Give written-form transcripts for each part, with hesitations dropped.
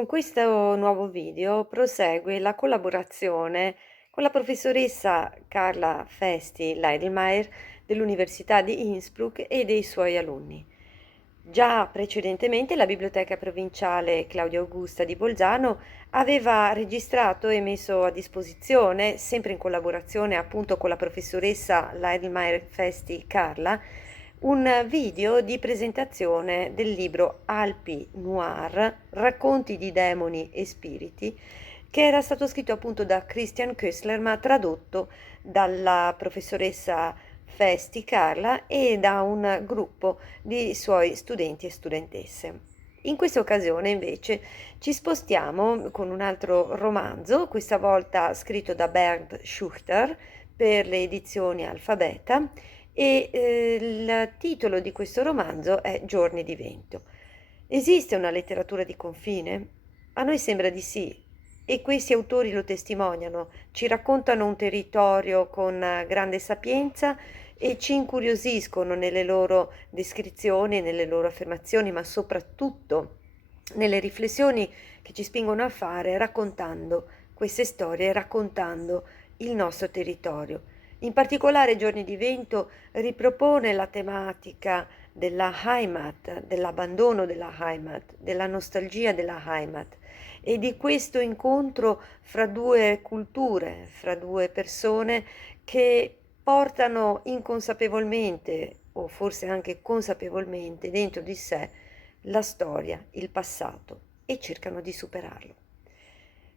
Con questo nuovo video prosegue la collaborazione con la professoressa Carla Festi Leidelmeier dell'Università di Innsbruck e dei suoi alunni. Già precedentemente la Biblioteca Provinciale Claudia Augusta di Bolzano aveva registrato e messo a disposizione, sempre in collaborazione appunto con la professoressa Leidelmeier Festi Carla, un video di presentazione del libro Alpi Noir, racconti di demoni e spiriti, che era stato scritto appunto da Christian Köstler, ma tradotto dalla professoressa Festi Carla e da un gruppo di suoi studenti e studentesse. In questa occasione invece ci spostiamo con un altro romanzo, questa volta scritto da Bernd Schuchter per le edizioni Alfabeta, e il titolo di questo romanzo è Giorni di vento. Esiste una letteratura di confine? A noi sembra di sì, e questi autori lo testimoniano, ci raccontano un territorio con grande sapienza e ci incuriosiscono nelle loro descrizioni, nelle loro affermazioni, ma soprattutto nelle riflessioni che ci spingono a fare raccontando queste storie, raccontando il nostro territorio. In particolare Giorni di vento ripropone la tematica della Heimat, dell'abbandono della Heimat, della nostalgia della Heimat e di questo incontro fra due culture, fra due persone che portano inconsapevolmente o forse anche consapevolmente dentro di sé la storia, il passato e cercano di superarlo.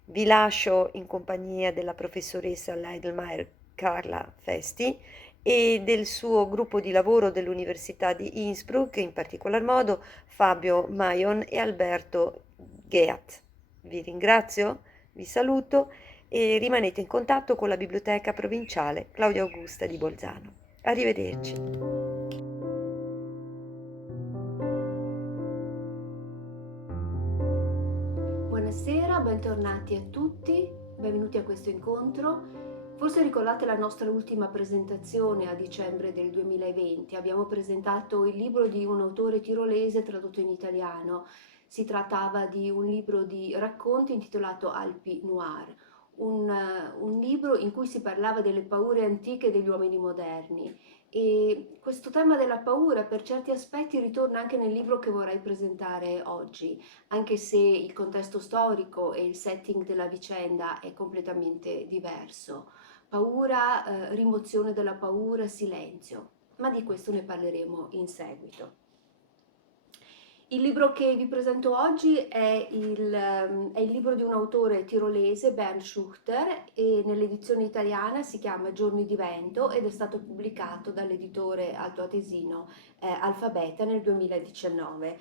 Vi lascio in compagnia della professoressa Leidelmeier Carla Festi e del suo gruppo di lavoro dell'Università di Innsbruck, in particolar modo Fabio Maion e Alberto Geat. Vi ringrazio, vi saluto e rimanete in contatto con la Biblioteca Provinciale Claudia Augusta di Bolzano. Arrivederci. Buonasera, bentornati a tutti, benvenuti a questo incontro. Forse ricordate la nostra ultima presentazione a dicembre del 2020. Abbiamo presentato il libro di un autore tirolese tradotto in italiano. Si trattava di un libro di racconti intitolato Alpi Noir, un libro in cui si parlava delle paure antiche degli uomini moderni. E questo tema della paura per certi aspetti ritorna anche nel libro che vorrei presentare oggi, anche se il contesto storico e il setting della vicenda è completamente diverso. Paura, rimozione della paura, silenzio, ma di questo ne parleremo in seguito. Il libro che vi presento oggi è il libro di un autore tirolese, Bernd Schuchter, e nell'edizione italiana si chiama Giorni di vento ed è stato pubblicato dall'editore altoatesino Alfabeta nel 2019.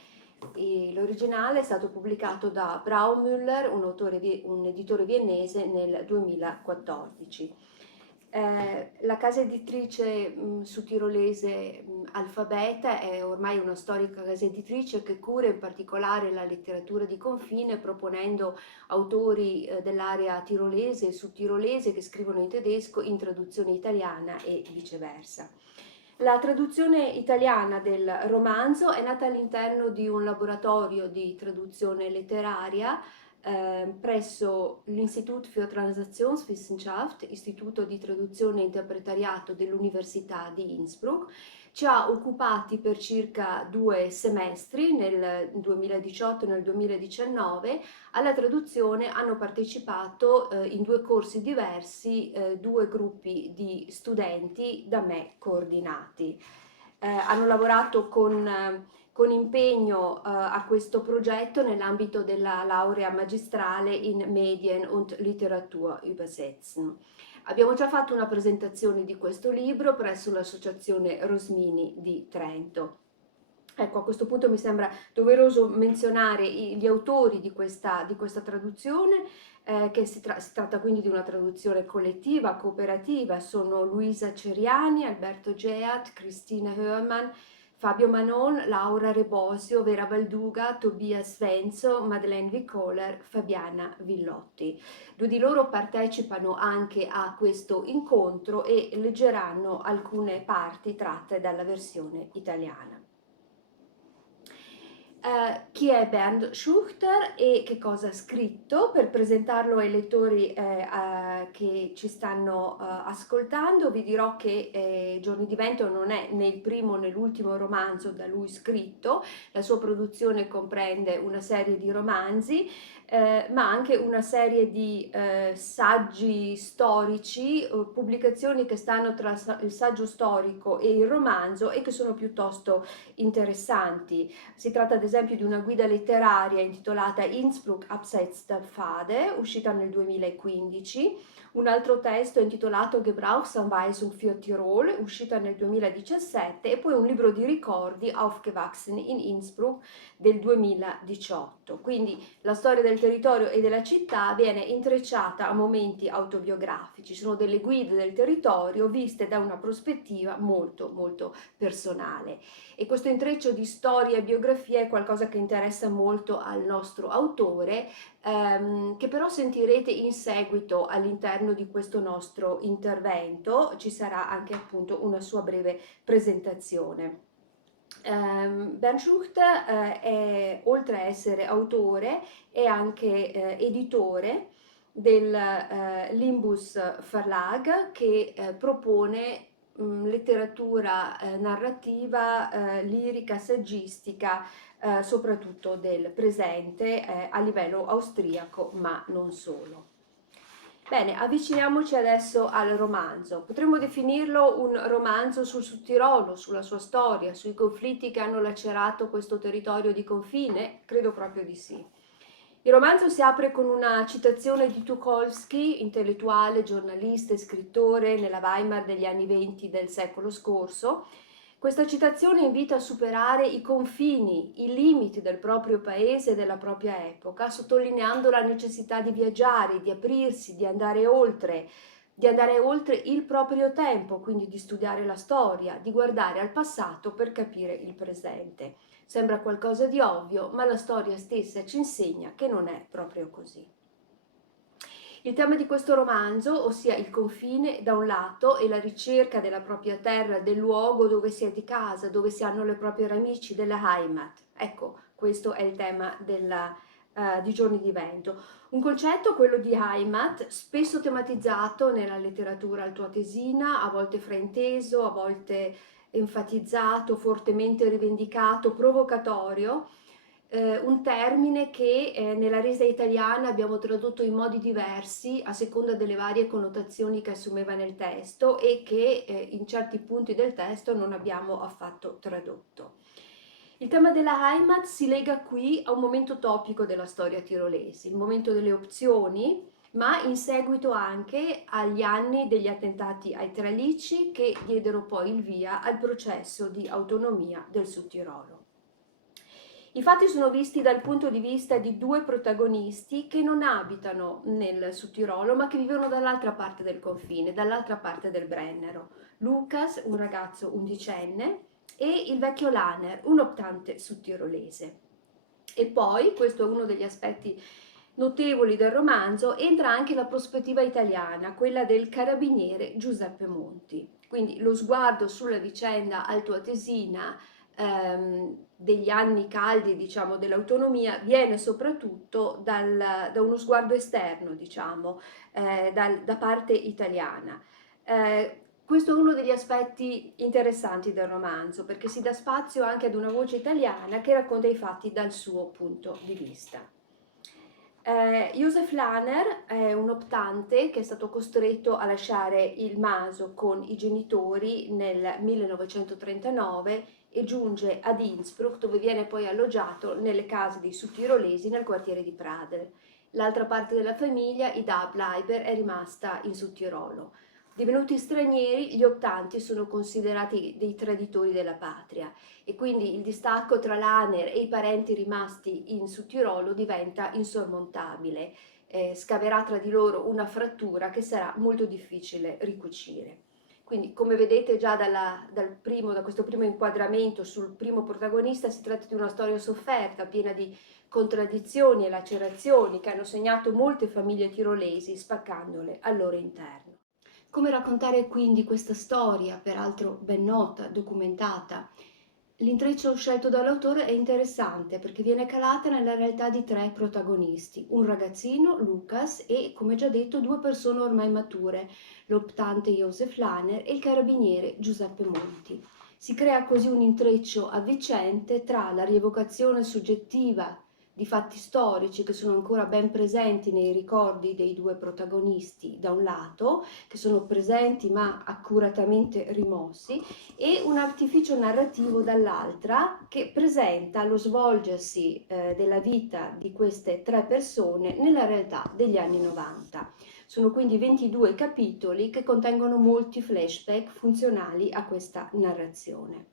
L'originale è stato pubblicato da Braumüller, un editore viennese, nel 2014. La casa editrice su tirolese Alfabeta è ormai una storica casa editrice che cura in particolare la letteratura di confine, proponendo autori dell'area tirolese e sudtirolese che scrivono in tedesco in traduzione italiana e viceversa. La traduzione italiana del romanzo è nata all'interno di un laboratorio di traduzione letteraria presso l'Institut für Transationswissenschaft, Istituto di Traduzione e Interpretariato dell'Università di Innsbruck. Ci ha occupati per circa 2 semestri, nel 2018 e nel 2019. Alla traduzione hanno partecipato in 2 corsi diversi 2 gruppi di studenti da me coordinati. Hanno lavorato con impegno a questo progetto nell'ambito della laurea magistrale in Medien- und Literatur übersetzen. Abbiamo già fatto una presentazione di questo libro presso l'associazione Rosmini di Trento. Ecco, a questo punto mi sembra doveroso menzionare gli autori di questa traduzione, che si tratta quindi di una traduzione collettiva, cooperativa. Sono Luisa Ceriani, Alberto Geat, Cristina Hörmann, Fabio Manon, Laura Rebosio, Vera Valduga, Tobias Svenzo, Madeleine Vicoler, Fabiana Villotti. 2 di loro partecipano anche a questo incontro e leggeranno alcune parti tratte dalla versione italiana. Chi è Bernd Schuchter e che cosa ha scritto, per presentarlo ai lettori che ci stanno ascoltando. Vi dirò che Giorni di vento non è né il primo né l'ultimo romanzo da lui scritto. La sua produzione comprende una serie di romanzi, ma anche una serie di saggi storici, pubblicazioni che stanno tra il saggio storico e il romanzo e che sono piuttosto interessanti. Si tratta ad esempio di una guida letteraria intitolata Innsbruck abseits der Pfade, uscita nel 2015, un altro testo intitolato Gebrauchsanweisung für Tirol, uscita nel 2017, e poi un libro di ricordi, Aufgewachsen in Innsbruck, del 2018. Quindi la storia del territorio e della città viene intrecciata a momenti autobiografici, sono delle guide del territorio viste da una prospettiva molto molto personale. E questo intreccio di storia e biografia è qualcosa che interessa molto al nostro autore, che però sentirete in seguito all'interno di questo nostro intervento. Ci sarà anche appunto una sua breve presentazione. Bernd Schuchter oltre a essere autore, è anche editore del Limbus Verlag, che propone letteratura narrativa, lirica, saggistica, soprattutto del presente, a livello austriaco, ma non solo. Bene, avviciniamoci adesso al romanzo. Potremmo definirlo un romanzo sul Sud Tirolo, sulla sua storia, sui conflitti che hanno lacerato questo territorio di confine? Credo proprio di sì. Il romanzo si apre con una citazione di Tucholsky, intellettuale, giornalista e scrittore nella Weimar degli anni '20 del secolo scorso. Questa citazione invita a superare i confini, i limiti del proprio paese e della propria epoca, sottolineando la necessità di viaggiare, di aprirsi, di andare oltre il proprio tempo, quindi di studiare la storia, di guardare al passato per capire il presente. Sembra qualcosa di ovvio, ma la storia stessa ci insegna che non è proprio così. Il tema di questo romanzo, ossia il confine da un lato e la ricerca della propria terra, del luogo dove si è di casa, dove si hanno le proprie radici, della Heimat. Ecco, questo è il tema di Giorni di vento. Un concetto, quello di Heimat, spesso tematizzato nella letteratura altoatesina, a volte frainteso, a volte enfatizzato, fortemente rivendicato, provocatorio, un termine che nella resa italiana abbiamo tradotto in modi diversi a seconda delle varie connotazioni che assumeva nel testo e che in certi punti del testo non abbiamo affatto tradotto. Il tema della Heimat si lega qui a un momento topico della storia tirolese, il momento delle opzioni, ma in seguito anche agli anni degli attentati ai Tralicci, che diedero poi il via al processo di autonomia del Sud Tirolo. I fatti sono visti dal punto di vista di due protagonisti che non abitano nel Sud Tirolo, ma che vivono dall'altra parte del confine, dall'altra parte del Brennero. Lucas, un ragazzo undicenne, e il vecchio Laner, un optante sudtirolese. E poi, questo è uno degli aspetti notevoli del romanzo, entra anche la prospettiva italiana, quella del carabiniere Giuseppe Monti. Quindi lo sguardo sulla vicenda altoatesina degli anni caldi, diciamo, dell'autonomia viene soprattutto da uno sguardo esterno, diciamo, da parte italiana. Questo è uno degli aspetti interessanti del romanzo, perché si dà spazio anche ad una voce italiana che racconta i fatti dal suo punto di vista. Josef Lahner è un optante che è stato costretto a lasciare il Maso con i genitori nel 1939 e giunge ad Innsbruck, dove viene poi alloggiato nelle case dei sudtirolesi nel quartiere di Pradel. L'altra parte della famiglia, i Dableiber, è rimasta in Sud Tirolo. Divenuti stranieri, gli optanti sono considerati dei traditori della patria e quindi il distacco tra l'Aner e i parenti rimasti in Sud Tirolo diventa insormontabile, scaverà tra di loro una frattura che sarà molto difficile ricucire. Quindi, come vedete già da questo primo inquadramento sul primo protagonista, si tratta di una storia sofferta, piena di contraddizioni e lacerazioni che hanno segnato molte famiglie tirolesi, spaccandole al loro interno. Come raccontare quindi questa storia, peraltro ben nota, documentata? L'intreccio scelto dall'autore è interessante perché viene calata nella realtà di tre protagonisti, un ragazzino, Lucas, e, come già detto, due persone ormai mature, l'optante Joseph Lahner e il carabiniere Giuseppe Monti. Si crea così un intreccio avvicente tra la rievocazione soggettiva di fatti storici che sono ancora ben presenti nei ricordi dei due protagonisti da un lato, che sono presenti ma accuratamente rimossi, e un artificio narrativo dall'altra che presenta lo svolgersi della vita di queste tre persone nella realtà degli anni 90. Sono quindi 22 capitoli che contengono molti flashback funzionali a questa narrazione.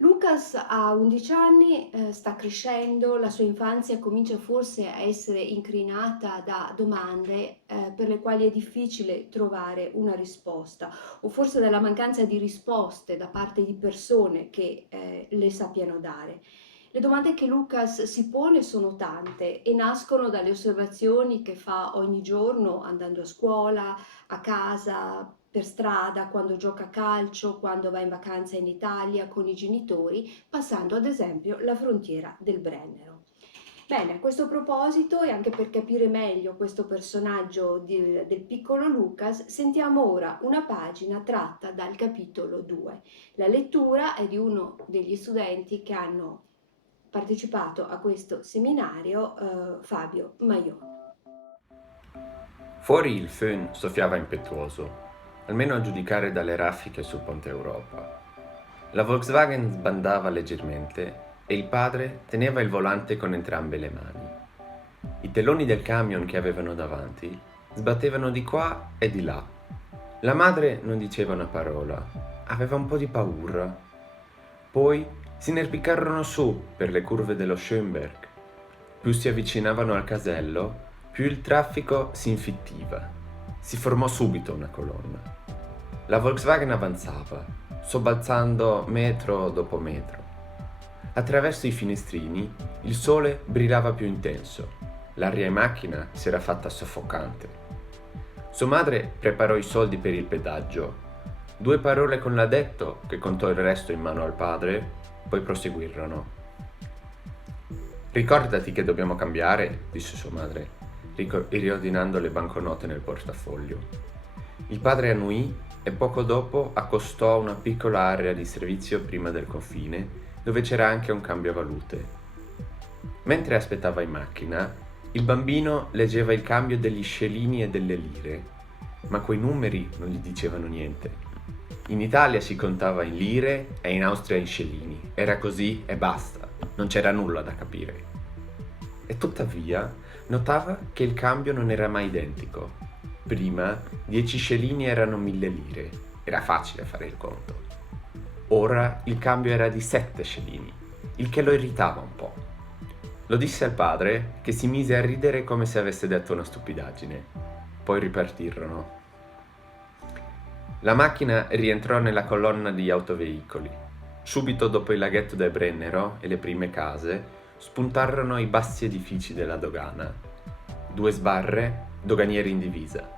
Lucas ha 11 anni, sta crescendo, la sua infanzia comincia forse a essere incrinata da domande per le quali è difficile trovare una risposta, o forse dalla mancanza di risposte da parte di persone che le sappiano dare. Le domande che Lucas si pone sono tante e nascono dalle osservazioni che fa ogni giorno andando a scuola, a casa, per strada, quando gioca a calcio, quando va in vacanza in Italia con i genitori, passando ad esempio la frontiera del Brennero. Bene, a questo proposito e anche per capire meglio questo personaggio del piccolo Lucas, sentiamo ora una pagina tratta dal capitolo 2. La lettura è di uno degli studenti che hanno partecipato a questo seminario, Fabio Maione. Fuori il fön soffiava impetuoso, almeno a giudicare dalle raffiche sul ponte Europa. La Volkswagen sbandava leggermente e il padre teneva il volante con entrambe le mani. I teloni del camion che avevano davanti sbattevano di qua e di là. La madre non diceva una parola, aveva un po' di paura. Poi si inerpicarono su per le curve dello Schönberg. Più si avvicinavano al casello, più il traffico si infittiva. Si formò subito una colonna. La Volkswagen avanzava, sobbalzando metro dopo metro. Attraverso i finestrini il sole brillava più intenso. L'aria in macchina si era fatta soffocante. Sua madre preparò i soldi per il pedaggio. 2 parole con l'addetto, che contò il resto in mano al padre, poi proseguirono. Ricordati che dobbiamo cambiare, disse sua madre, riordinando le banconote nel portafoglio. Il padre annuì e poco dopo accostò una piccola area di servizio prima del confine, dove c'era anche un cambiavalute. Mentre aspettava in macchina, il bambino leggeva il cambio degli scellini e delle lire, ma quei numeri non gli dicevano niente. In Italia si contava in lire e in Austria in scellini. Era così e basta, non c'era nulla da capire. E tuttavia notava che il cambio non era mai identico. Prima 10 scellini erano 1000 lire, era facile fare il conto. Ora il cambio era di 7 scellini, il che lo irritava un po'. Lo disse al padre, che si mise a ridere come se avesse detto una stupidaggine. Poi ripartirono. La macchina rientrò nella colonna di autoveicoli. Subito dopo il laghetto del Brennero e le prime case, spuntarono i bassi edifici della dogana. 2 sbarre, doganieri in divisa.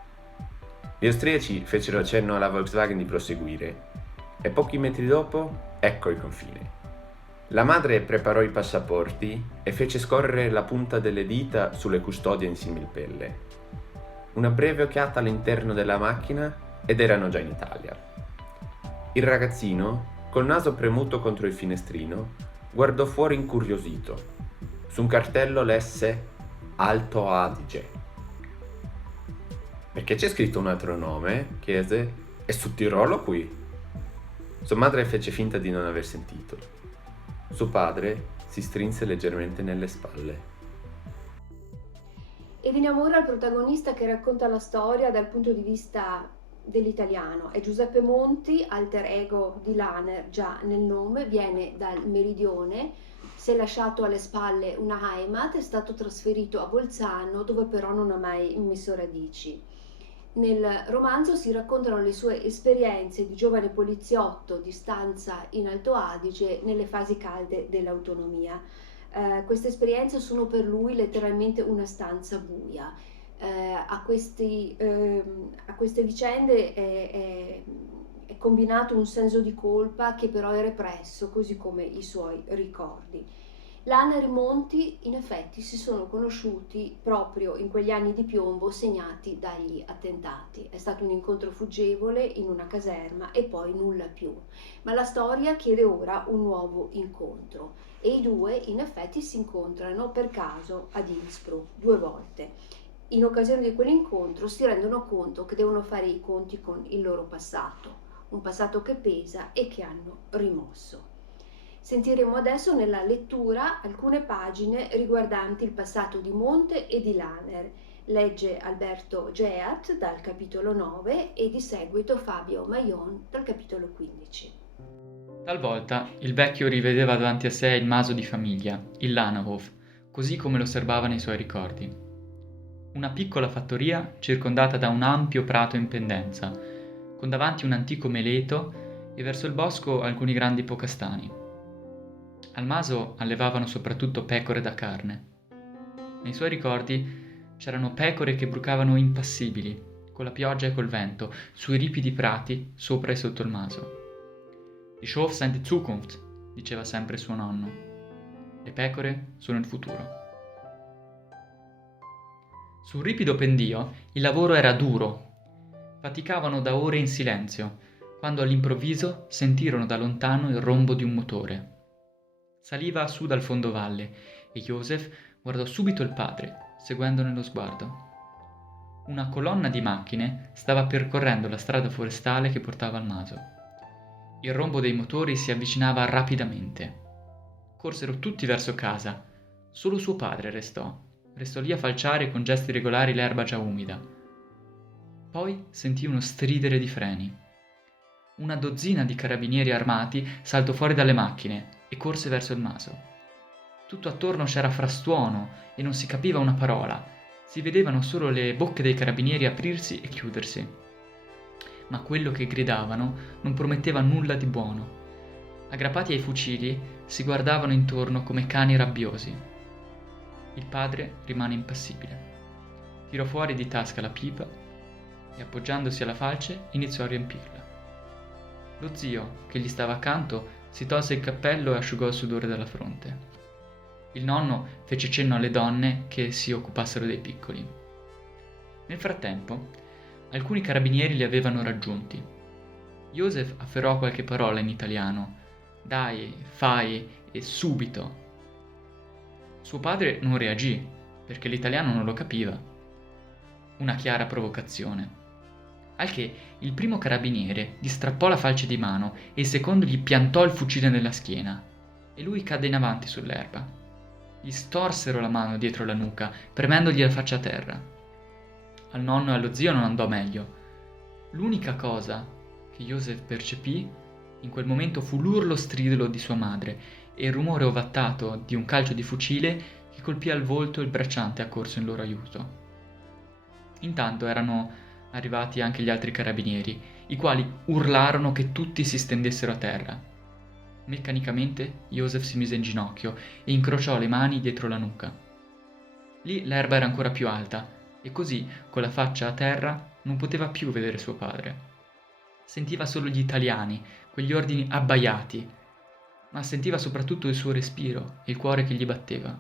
Gli austriaci fecero cenno alla Volkswagen di proseguire e pochi metri dopo, ecco il confine. La madre preparò i passaporti e fece scorrere la punta delle dita sulle custodie in similpelle. Una breve occhiata all'interno della macchina ed erano già in Italia. Il ragazzino, col naso premuto contro il finestrino, guardò fuori incuriosito. Su un cartello lesse Alto Adige. Perché c'è scritto un altro nome? Chiese. È su Tirolo qui? Sua madre fece finta di non aver sentito. Suo padre si strinse leggermente nelle spalle. E veniamo ora al protagonista che racconta la storia dal punto di vista dell'italiano. È Giuseppe Monti, alter ego di Lahner già nel nome, viene dal meridione, si è lasciato alle spalle una Heimat, è stato trasferito a Bolzano dove però non ha mai messo radici. Nel romanzo si raccontano le sue esperienze di giovane poliziotto di stanza in Alto Adige nelle fasi calde dell'autonomia. Queste esperienze sono per lui letteralmente una stanza buia. A queste vicende è combinato un senso di colpa che però è represso, così come i suoi ricordi. Lanner e Monty in effetti si sono conosciuti proprio in quegli anni di piombo segnati dagli attentati. È stato un incontro fuggevole in una caserma e poi nulla più. Ma la storia chiede ora un nuovo incontro e i due in effetti si incontrano per caso ad Innsbruck 2 volte. In occasione di quell'incontro si rendono conto che devono fare i conti con il loro passato, un passato che pesa e che hanno rimosso. Sentiremo adesso nella lettura alcune pagine riguardanti il passato di Monte e di Lanner. Legge Alberto Geat dal capitolo 9 e di seguito Fabio Maion dal capitolo 15. Talvolta il vecchio rivedeva davanti a sé il maso di famiglia, il Lannerhof, così come lo osservava nei suoi ricordi. Una piccola fattoria circondata da un ampio prato in pendenza, con davanti un antico meleto e verso il bosco alcuni grandi pocastani. Al maso allevavano soprattutto pecore da carne. Nei suoi ricordi c'erano pecore che brucavano impassibili, con la pioggia e col vento, sui ripidi prati, sopra e sotto il maso. Die Schafe sind die Zukunft, diceva sempre suo nonno. Le pecore sono il futuro. Sul ripido pendio il lavoro era duro. Faticavano da ore in silenzio, quando all'improvviso sentirono da lontano il rombo di un motore. Saliva su dal fondovalle e Joseph guardò subito il padre, seguendone lo sguardo. Una colonna di macchine stava percorrendo la strada forestale che portava al maso. Il rombo dei motori si avvicinava rapidamente. Corsero tutti verso casa. Solo suo padre restò lì a falciare con gesti regolari l'erba già umida. Poi sentì uno stridere di freni. Una dozzina di carabinieri armati saltò fuori dalle macchine e corse verso il maso. Tutto attorno c'era frastuono e non si capiva una parola. Si vedevano solo le bocche dei carabinieri aprirsi e chiudersi. Ma quello che gridavano non prometteva nulla di buono. Aggrappati ai fucili si guardavano intorno come cani rabbiosi. Il padre rimane impassibile. Tirò fuori di tasca la pipa e, appoggiandosi alla falce, iniziò a riempirla. Lo zio, che gli stava accanto, si tolse il cappello e asciugò il sudore dalla fronte. Il nonno fece cenno alle donne che si occupassero dei piccoli. Nel frattempo, alcuni carabinieri li avevano raggiunti. Joseph afferrò qualche parola in italiano. Dai, fai e subito. Suo padre non reagì, perché l'italiano non lo capiva. Una chiara provocazione. Al che il primo carabiniere gli strappò la falce di mano e il secondo gli piantò il fucile nella schiena, e lui cadde in avanti sull'erba. Gli storsero la mano dietro la nuca, premendogli la faccia a terra. Al nonno e allo zio non andò meglio. L'unica cosa che Joseph percepì in quel momento fu l'urlo stridulo di sua madre e il rumore ovattato di un calcio di fucile che colpì al volto il bracciante accorso in loro aiuto. Intanto erano arrivati anche gli altri carabinieri, i quali urlarono che tutti si stendessero a terra. Meccanicamente Joseph si mise in ginocchio e incrociò le mani dietro la nuca. Lì l'erba era ancora più alta e così, con la faccia a terra, non poteva più vedere suo padre. Sentiva solo gli italiani, quegli ordini abbaiati, ma sentiva soprattutto il suo respiro e il cuore che gli batteva.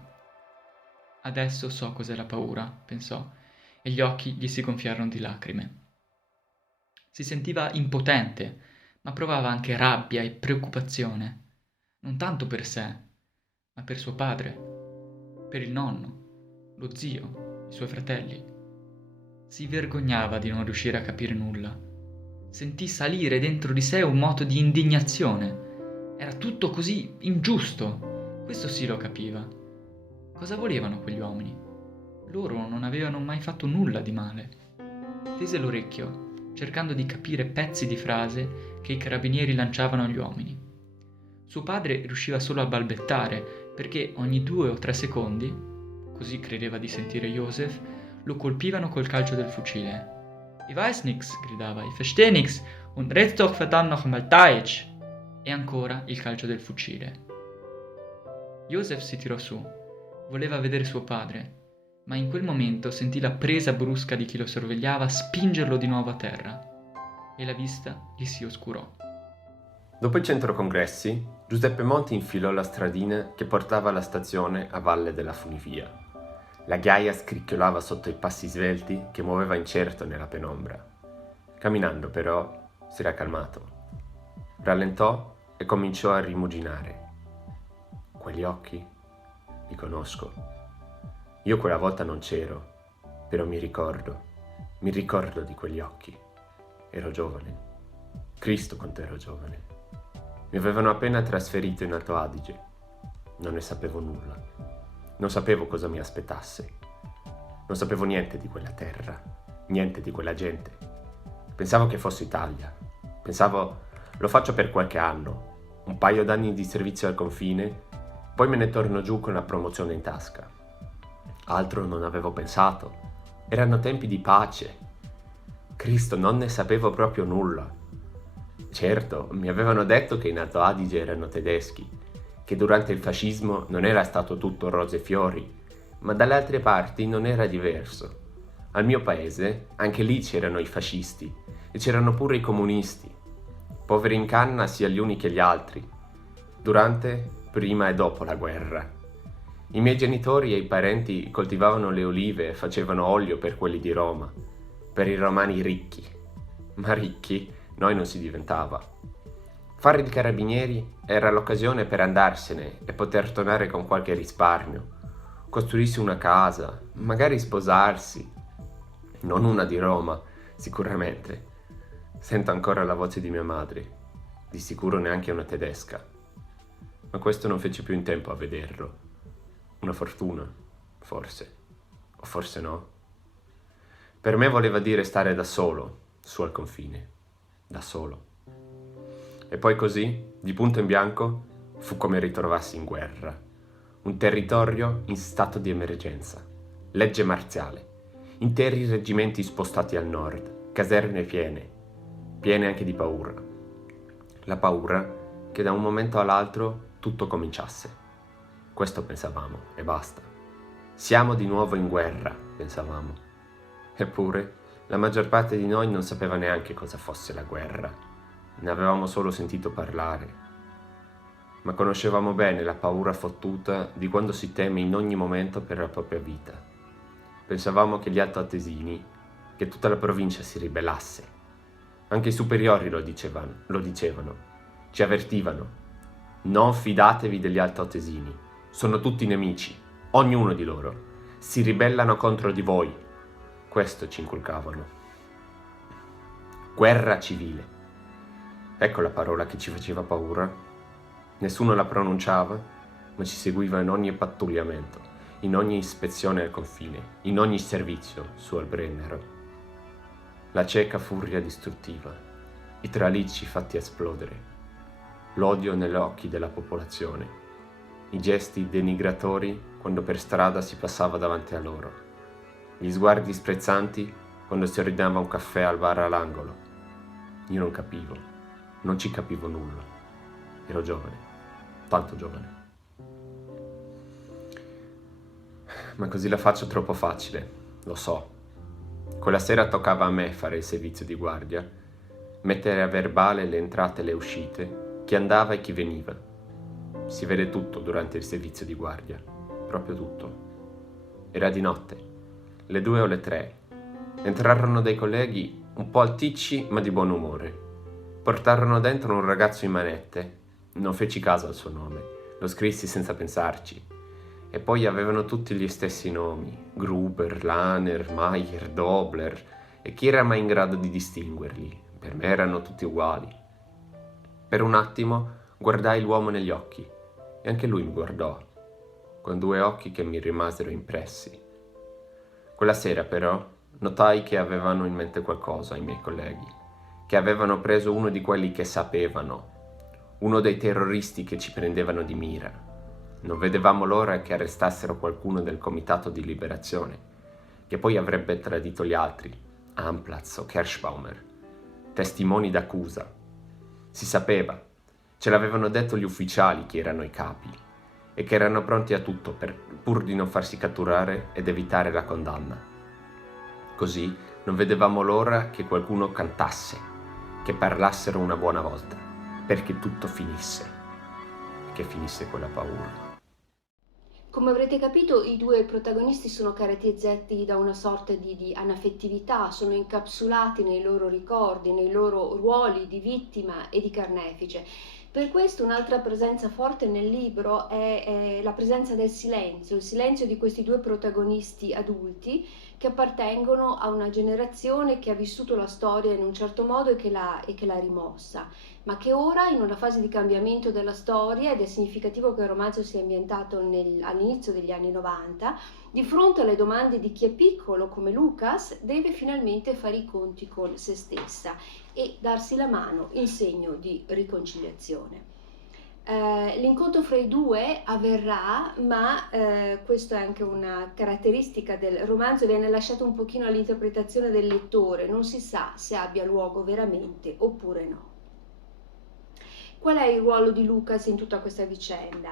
Adesso so cos'è la paura, pensò, e gli occhi gli si gonfiarono di lacrime. Si sentiva impotente, ma provava anche rabbia e preoccupazione, non tanto per sé, ma per suo padre, per il nonno, lo zio, i suoi fratelli. Si vergognava di non riuscire a capire nulla. Sentì salire dentro di sé un moto di indignazione. Era tutto così ingiusto. Questo sì lo capiva. Cosa volevano quegli uomini? Loro non avevano mai fatto nulla di male. Tese l'orecchio, cercando di capire pezzi di frase che i carabinieri lanciavano agli uomini. Suo padre riusciva solo a balbettare, perché ogni 2 o 3 secondi, così credeva di sentire Joseph, lo colpivano col calcio del fucile. Ich weiß nix, gridava, ich versteh nix, und red doch verdammt noch mal Deutsch! E ancora il calcio del fucile. Joseph si tirò su, voleva vedere suo padre, ma in quel momento sentì la presa brusca di chi lo sorvegliava spingerlo di nuovo a terra. e la vista gli si oscurò. Dopo il centro congressi, Giuseppe Monti infilò la stradina che portava alla stazione a valle della funivia. La ghiaia scricchiolava sotto i passi svelti che muoveva incerto nella penombra. Camminando però si era calmato. Rallentò e cominciò a rimuginare. Quegli occhi? Li conosco. Io quella volta non c'ero, però mi ricordo di quegli occhi. Ero giovane. Cristo quanto ero giovane. Mi avevano appena trasferito in Alto Adige. Non ne sapevo nulla. Non sapevo cosa mi aspettasse. Non sapevo niente di quella terra, niente di quella gente. Pensavo che fosse Italia. Pensavo, lo faccio per qualche anno, un paio d'anni di servizio al confine, poi me ne torno giù con la promozione in tasca. Altro non avevo pensato. Erano tempi di pace. Cristo, non ne sapevo proprio nulla. Certo, mi avevano detto che in Alto Adige erano tedeschi, che durante il fascismo non era stato tutto rose e fiori, ma dalle altre parti non era diverso. Al mio paese, anche lì c'erano i fascisti, e c'erano pure i comunisti, poveri in canna sia gli uni che gli altri, durante, prima e dopo la guerra. I miei genitori e i parenti coltivavano le olive e facevano olio per quelli di Roma, per i romani ricchi, ma ricchi noi non si diventava. Fare il carabinieri era l'occasione per andarsene e poter tornare con qualche risparmio, costruirsi una casa, magari sposarsi. Non una di Roma, sicuramente. Sento ancora la voce di mia madre, di sicuro neanche una tedesca. Ma questo non fece più in tempo a vederlo. Una fortuna, forse. O forse no. Per me voleva dire stare da solo, su al confine. Da solo. E poi così, di punto in bianco, fu come ritrovassi in guerra. Un territorio in stato di emergenza. Legge marziale. Interi reggimenti spostati al nord. Caserme piene anche di paura. La paura che da un momento all'altro tutto cominciasse. Questo pensavamo, e basta. Siamo di nuovo in guerra, pensavamo. Eppure, la maggior parte di noi non sapeva neanche cosa fosse la guerra. Ne avevamo solo sentito parlare. Ma conoscevamo bene la paura fottuta di quando si teme in ogni momento per la propria vita. Pensavamo che gli altoatesini, che tutta la provincia si ribellasse. Anche i superiori lo dicevano, ci avvertivano. Non fidatevi degli altoatesini, sono tutti nemici, ognuno di loro. Si ribellano contro di voi. Questo ci inculcavano. Guerra civile. Ecco la parola che ci faceva paura. Nessuno la pronunciava, ma ci seguiva in ogni pattugliamento, in ogni ispezione al confine, in ogni servizio su al Brennero. La cieca furia distruttiva, i tralicci fatti esplodere, l'odio negli occhi della popolazione, i gesti denigratori quando per strada si passava davanti a loro. Gli sguardi sprezzanti quando si ordinava un caffè al bar all'angolo. Io non capivo, non ci capivo nulla. Ero giovane, tanto giovane. Ma così la faccio troppo facile, lo so. Quella sera toccava a me fare il servizio di guardia, mettere a verbale le entrate e le uscite, chi andava e chi veniva. Si vede tutto durante il servizio di guardia, proprio tutto. Era di notte. Le 2 o le 3. Entrarono dei colleghi un po' alticci ma di buon umore. Portarono dentro un ragazzo in manette. Non feci caso al suo nome, lo scrissi senza pensarci. E poi avevano tutti gli stessi nomi: Gruber, Lahner, Mayer, Dobler. E chi era mai in grado di distinguerli? Per me erano tutti uguali. Per un attimo guardai l'uomo negli occhi e anche lui mi guardò, con 2 occhi che mi rimasero impressi. Quella sera però notai che avevano in mente qualcosa i miei colleghi, che avevano preso uno di quelli che sapevano, uno dei terroristi che ci prendevano di mira. Non vedevamo l'ora che arrestassero qualcuno del Comitato di Liberazione, che poi avrebbe tradito gli altri, Amplatz o Kerschbaumer, testimoni d'accusa. Si sapeva, ce l'avevano detto gli ufficiali chi erano i capi, e che erano pronti a tutto pur di non farsi catturare ed evitare la condanna. Così non vedevamo l'ora che qualcuno cantasse, che parlassero una buona volta, perché tutto finisse, che finisse quella paura. Come avrete capito, i due protagonisti sono caratterizzati da una sorta di anaffettività, sono incapsulati nei loro ricordi, nei loro ruoli di vittima e di carnefice. Per questo un'altra presenza forte nel libro è la presenza del silenzio, il silenzio di questi due protagonisti adulti che appartengono a una generazione che ha vissuto la storia in un certo modo e che l'ha rimossa, ma che ora, in una fase di cambiamento della storia, ed è significativo che il romanzo sia ambientato all'inizio degli anni 90, di fronte alle domande di chi è piccolo come Lucas, deve finalmente fare i conti con se stessa e darsi la mano in segno di riconciliazione. L'incontro fra i due avverrà, ma questa è anche una caratteristica del romanzo, viene lasciato un pochino all'interpretazione del lettore, non si sa se abbia luogo veramente oppure no. Qual è il ruolo di Lucas in tutta questa vicenda?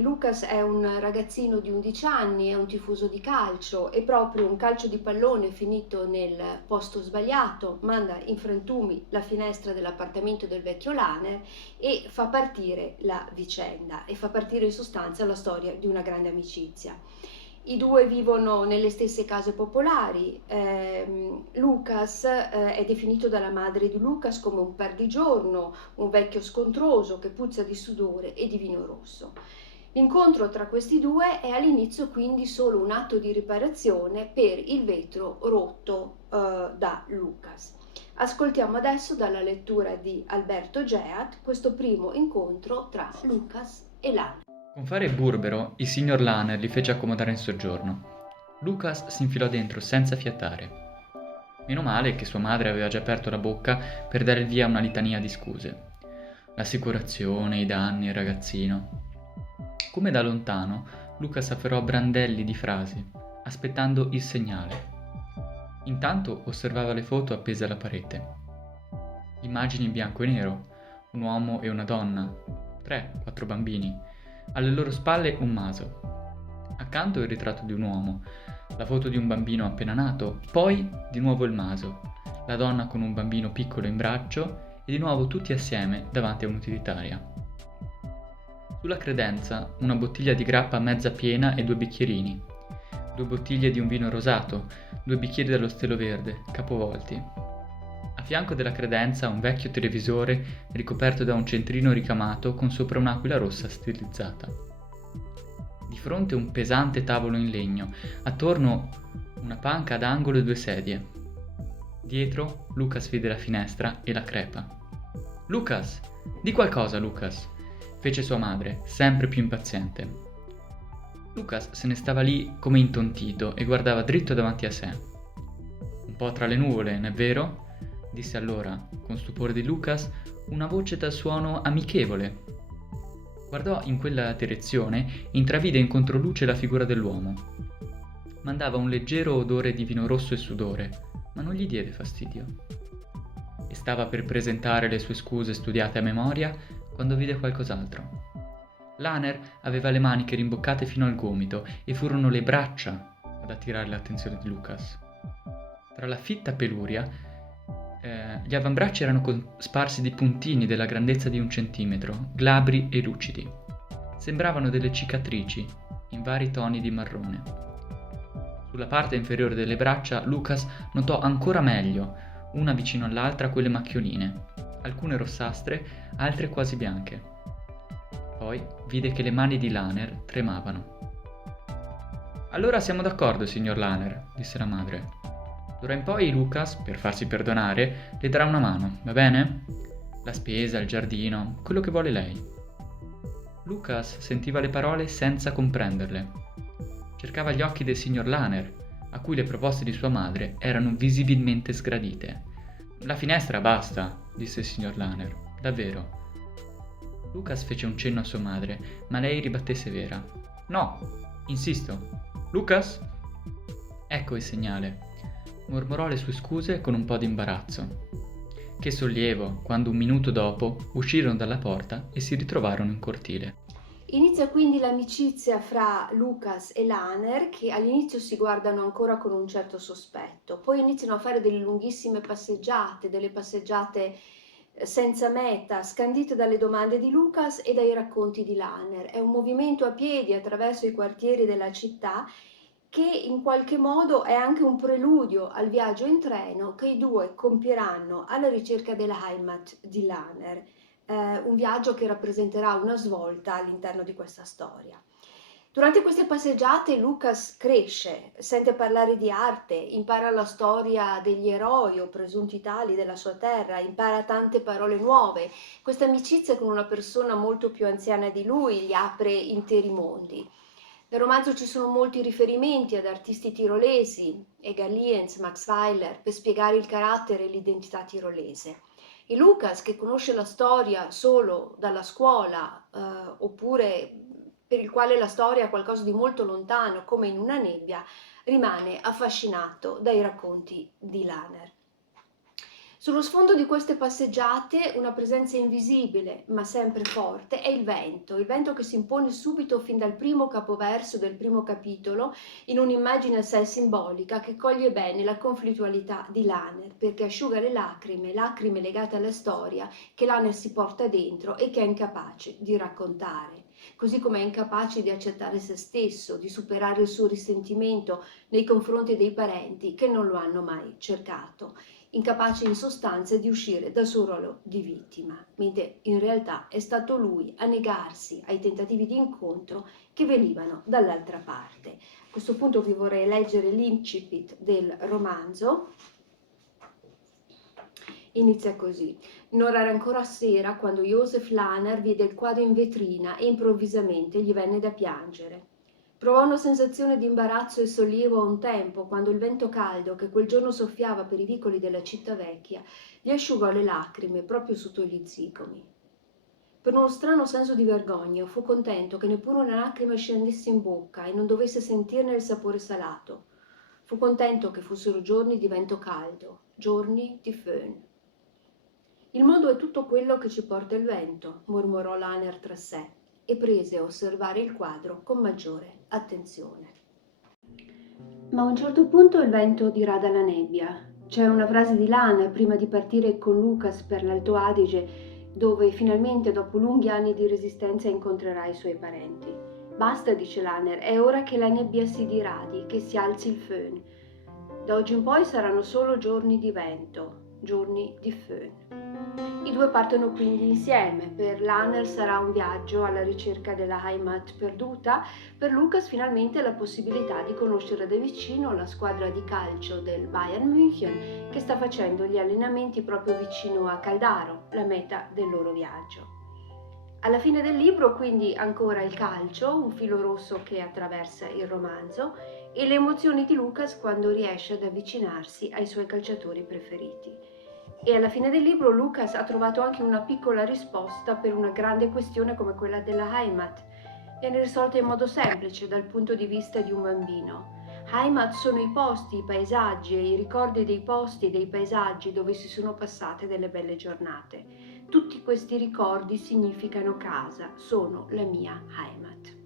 Lucas è un ragazzino di 11 anni, è un tifoso di calcio e proprio un calcio di pallone finito nel posto sbagliato manda in frantumi la finestra dell'appartamento del vecchio Laner e fa partire la vicenda e fa partire in sostanza la storia di una grande amicizia. I due vivono nelle stesse case popolari. Lucas è definito dalla madre di Lucas come un perdigiorno, un vecchio scontroso che puzza di sudore e di vino rosso. L'incontro tra questi due è all'inizio quindi solo un atto di riparazione per il vetro rotto da Lucas. Ascoltiamo adesso dalla lettura di Alberto Geat questo primo incontro tra Lucas e Laner. Con fare burbero, il signor Laner li fece accomodare in soggiorno. Lucas si infilò dentro senza fiatare. Meno male che sua madre aveva già aperto la bocca per dare il via a una litania di scuse. L'assicurazione, i danni, il ragazzino. Come da lontano, Lucas afferrò brandelli di frasi, aspettando il segnale. Intanto osservava le foto appese alla parete. Immagini in bianco e nero, un uomo e una donna, 3-4 bambini. Alle loro spalle un maso. Accanto il ritratto di un uomo, la foto di un bambino appena nato, poi di nuovo il maso, la donna con un bambino piccolo in braccio e di nuovo tutti assieme davanti a un'utilitaria. Sulla credenza una bottiglia di grappa mezza piena e 2 bicchierini, 2 bottiglie di un vino rosato, 2 bicchieri dello stelo verde, capovolti. A fianco della credenza un vecchio televisore ricoperto da un centrino ricamato con sopra un'aquila rossa stilizzata. Di fronte un pesante tavolo in legno, attorno una panca ad angolo e 2 sedie. Dietro Lucas vide la finestra e la crepa. «Lucas! Di qualcosa, Lucas!» fece sua madre, sempre più impaziente. Lucas se ne stava lì come intontito e guardava dritto davanti a sé. «Un po' tra le nuvole, non è vero?» disse allora, con stupore di Lucas, una voce dal suono amichevole. Guardò in quella direzione e intravide in controluce la figura dell'uomo. Mandava un leggero odore di vino rosso e sudore, ma non gli diede fastidio. E stava per presentare le sue scuse studiate a memoria quando vide qualcos'altro. Laner aveva le maniche rimboccate fino al gomito e furono le braccia ad attirare l'attenzione di Lucas. Tra la fitta peluria gli avambracci erano sparsi di puntini della grandezza di 1 centimetro, glabri e lucidi. Sembravano delle cicatrici, in vari toni di marrone. Sulla parte inferiore delle braccia Lucas notò ancora meglio, una vicino all'altra, quelle macchioline, alcune rossastre, altre quasi bianche. Poi vide che le mani di Laner tremavano. «Allora siamo d'accordo, signor Laner», disse la madre. «D'ora in poi Lucas, per farsi perdonare, le darà una mano, va bene? La spesa, il giardino, quello che vuole lei». Lucas sentiva le parole senza comprenderle. Cercava gli occhi del signor Laner, a cui le proposte di sua madre erano visibilmente sgradite. «La finestra basta», disse il signor Laner, «davvero». Lucas fece un cenno a sua madre, ma lei ribatté severa. «No, insisto. Lucas?» «Ecco il segnale», mormorò le sue scuse con un po' di imbarazzo. Che sollievo quando 1 minuto dopo uscirono dalla porta e si ritrovarono in cortile. Inizia quindi l'amicizia fra Lucas e Lahner, che all'inizio si guardano ancora con un certo sospetto, poi iniziano a fare delle lunghissime passeggiate, delle passeggiate senza meta, scandite dalle domande di Lucas e dai racconti di Lahner. È un movimento a piedi attraverso i quartieri della città che in qualche modo è anche un preludio al viaggio in treno che i due compieranno alla ricerca della Heimat di Lahner, un viaggio che rappresenterà una svolta all'interno di questa storia. Durante queste passeggiate Lucas cresce, sente parlare di arte, impara la storia degli eroi o presunti tali della sua terra, impara tante parole nuove. Questa amicizia con una persona molto più anziana di lui gli apre interi mondi. Nel romanzo ci sono molti riferimenti ad artisti tirolesi, Egar Lienz, Max Weiler, per spiegare il carattere e l'identità tirolese. E Lucas, che conosce la storia solo dalla scuola, oppure per il quale la storia è qualcosa di molto lontano, come in una nebbia, rimane affascinato dai racconti di Lahner. Sullo sfondo di queste passeggiate una presenza invisibile ma sempre forte è il vento che si impone subito fin dal primo capoverso del primo capitolo in un'immagine assai simbolica che coglie bene la conflittualità di Lahner perché asciuga le lacrime legate alla storia che Lahner si porta dentro e che è incapace di raccontare. Così come è incapace di accettare se stesso, di superare il suo risentimento nei confronti dei parenti che non lo hanno mai cercato, incapace in sostanza di uscire dal suo ruolo di vittima, mentre in realtà è stato lui a negarsi ai tentativi di incontro che venivano dall'altra parte. A questo punto vi vorrei leggere l'incipit del romanzo. Inizia così. Non era ancora sera quando Joseph Lahner vide il quadro in vetrina e improvvisamente gli venne da piangere. Provò una sensazione di imbarazzo e sollievo a un tempo, quando il vento caldo che quel giorno soffiava per i vicoli della città vecchia gli asciugò le lacrime proprio sotto gli zigomi. Per uno strano senso di vergogna fu contento che neppure una lacrima scendesse in bocca e non dovesse sentirne il sapore salato. Fu contento che fossero giorni di vento caldo, giorni di föhn. Il mondo è tutto quello che ci porta il vento, mormorò Lahner tra sé e prese a osservare il quadro con maggiore attenzione. Ma a un certo punto il vento dirada la nebbia. C'è una frase di Lahner prima di partire con Lucas per l'Alto Adige, dove finalmente dopo lunghi anni di resistenza incontrerà i suoi parenti. Basta, dice Lahner, è ora che la nebbia si diradi, che si alzi il föhn. Da oggi in poi saranno solo giorni di vento, giorni di föhn. I due partono quindi insieme. Per Lahner sarà un viaggio alla ricerca della Heimat perduta, per Lucas finalmente la possibilità di conoscere da vicino la squadra di calcio del Bayern München che sta facendo gli allenamenti proprio vicino a Caldaro, la meta del loro viaggio. Alla fine del libro quindi ancora il calcio, un filo rosso che attraversa il romanzo, e le emozioni di Lucas quando riesce ad avvicinarsi ai suoi calciatori preferiti. E alla fine del libro Lucas ha trovato anche una piccola risposta per una grande questione come quella della Heimat. Viene risolta in modo semplice dal punto di vista di un bambino. Heimat sono i posti, i paesaggi e i ricordi dei posti e dei paesaggi dove si sono passate delle belle giornate. Tutti questi ricordi significano casa, sono la mia Heimat.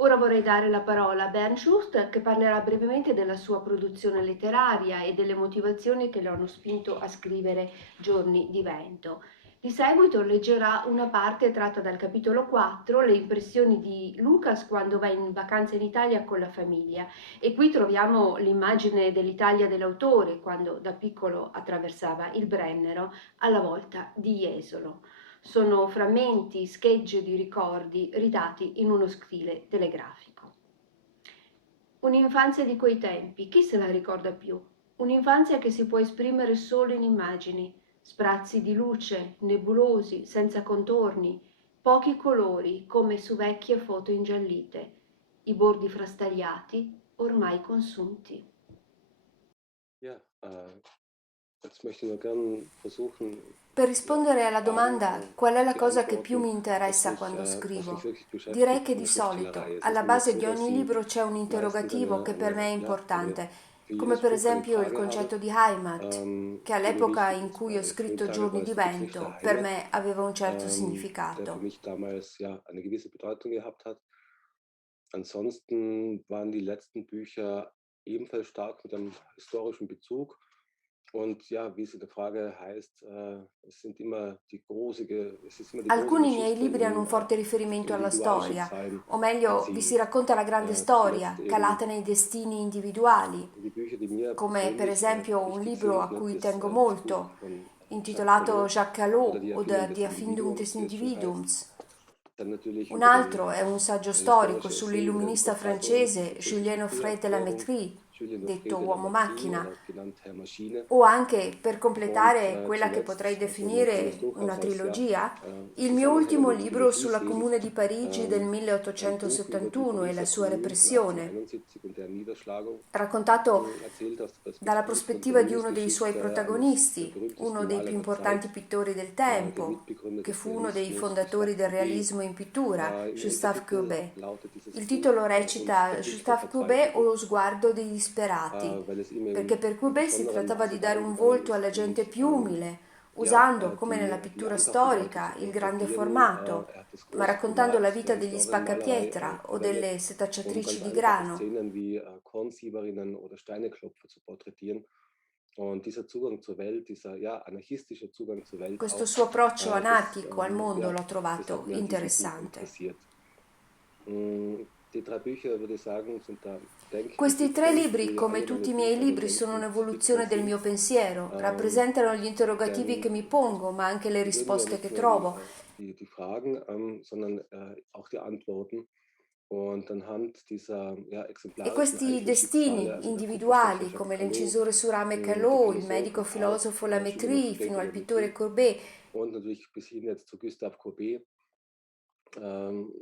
Ora vorrei dare la parola a Bernd Schuster che parlerà brevemente della sua produzione letteraria e delle motivazioni che lo hanno spinto a scrivere Giorni di vento. Di seguito leggerà una parte tratta dal capitolo 4, le impressioni di Lucas quando va in vacanza in Italia con la famiglia. E qui troviamo l'immagine dell'Italia dell'autore quando da piccolo attraversava il Brennero alla volta di Jesolo. Sono frammenti, schegge di ricordi ridati in uno stile telegrafico. Un'infanzia di quei tempi, chi se la ricorda più? Un'infanzia che si può esprimere solo in immagini, sprazzi di luce, nebulosi, senza contorni, pochi colori come su vecchie foto ingiallite, i bordi frastagliati, ormai consunti. Per rispondere alla domanda qual è la cosa che più mi interessa quando scrivo, direi che di solito alla base di ogni libro c'è un interrogativo che per me è importante für come jedes per Buch, wenn ich esempio il Fragen concetto habe, di Heimat, che die mir all'epoca wichtig in ist, cui ho weil frühen scritto Tage war Giorni es di der Begriff vento, der per Heimat, me aveva un certo der für significato. mich damals ja eine gewisse Bedeutung gehabt hat. Ansonsten waren die letzten Bücher ebenfalls stark mit einem historischen Bezug. Und ja, wie es in der Frage heißt, es ist immer die große Alcuni miei Geschichte libri hanno un im forte riferimento alla storia, Individualschicksalen o meglio, vi si erzählt. racconta la grande Zuletzt storia, eben calata nei destini individuali, die Bücher, die mir come per persönlich esempio un wichtig libro a sind, ne, cui das, tengo das Buch molto, von Jacques intitolato Collot Jacques oder Callot Die o Erfindung Die des Erfindung des Individuums, wie es so heißt. Individuums. Dann natürlich Un über altro è un saggio ein storico historischer Essay über den sull'illuminista Gotthardung, francese die Julien französische Offray de la Aufklärung, Métrie, Julien detto Offray de la uomo Métrie macchina, oder auch genannt Herr Maschine. o anche, per Und completare quella che potrei zuletzt, wo man kann es definire una durchaus als ja, trilogia, il mio ultimo zusammenhängende libro Trilogie sulla sehen, Comune di Parigi del ein Buch über die 1871 e la Pariser sua Kommune von repressione, 1871 und deren Niederschlagung, raccontato erzählt aus der dalla Perspektive und prospettiva di uno dei suoi Unternehmensgeschichte eines der protagonisti, uno berühmtesten dei Maler più der importanti Zeit, pittori del der tempo, Mitbegründer che des fu uno dei Realismus, fondatori Gustave del Courbet. realismo in pittura, Im Gustave Untertitel Courbet. lautet dieses Il Buch titolo Und recita der Blick der Gustave Courbet o Verzweifelten, lo sguardo dei disperati, weil es ihm perché eben per im Courbet si Besonderen trattava di also dare darum un gegangen volto alla ist, gente nämlich più umile, ja, usando, come nella die pittura einfachen Leute zu storica, il grande porträtieren. formato, Er hat das ma groß raccontando la gemalt, vita der degli Historienmalerei spaccapiedra o parallel, delle um setacciatrici ganz di einfache grano. Szenen wie Kornsieberinnen oder Steineklopfer zu porträtieren. Und dieser Zugang zur Welt, dieser ja, anarchistische Zugang zur Welt Questo auch, suo approccio anarchico al mondo ja, l'ho das hat trovato mir an diesem Buch interessante. interessiert. Die drei Bücher, würde ich sagen, sind da, denke ich, Questi tre Entwicklung, libri, wie come alle meine tutti i miei Bücher eine libri, sono Denkentwicklung un'evoluzione del sind. mio pensiero, Ähm, rappresentano gli interrogativi che denn mi pongo, ma anche le die würden ja risposte nicht che nur trovo. die Fragen, sondern auch die Antworten. Und anhand dieser ja, E exemplarischen questi Einzelschicksale, destini also der Kupferstecher individuali, Jacques come Callot, l'incisore su rame der Callot, il Philosoph medico und Arzt filosofo Julien Lamétrie, Offray fino de al la pittore Métrie Courbet, und natürlich bis hin jetzt zu Gustave Courbet. Ähm,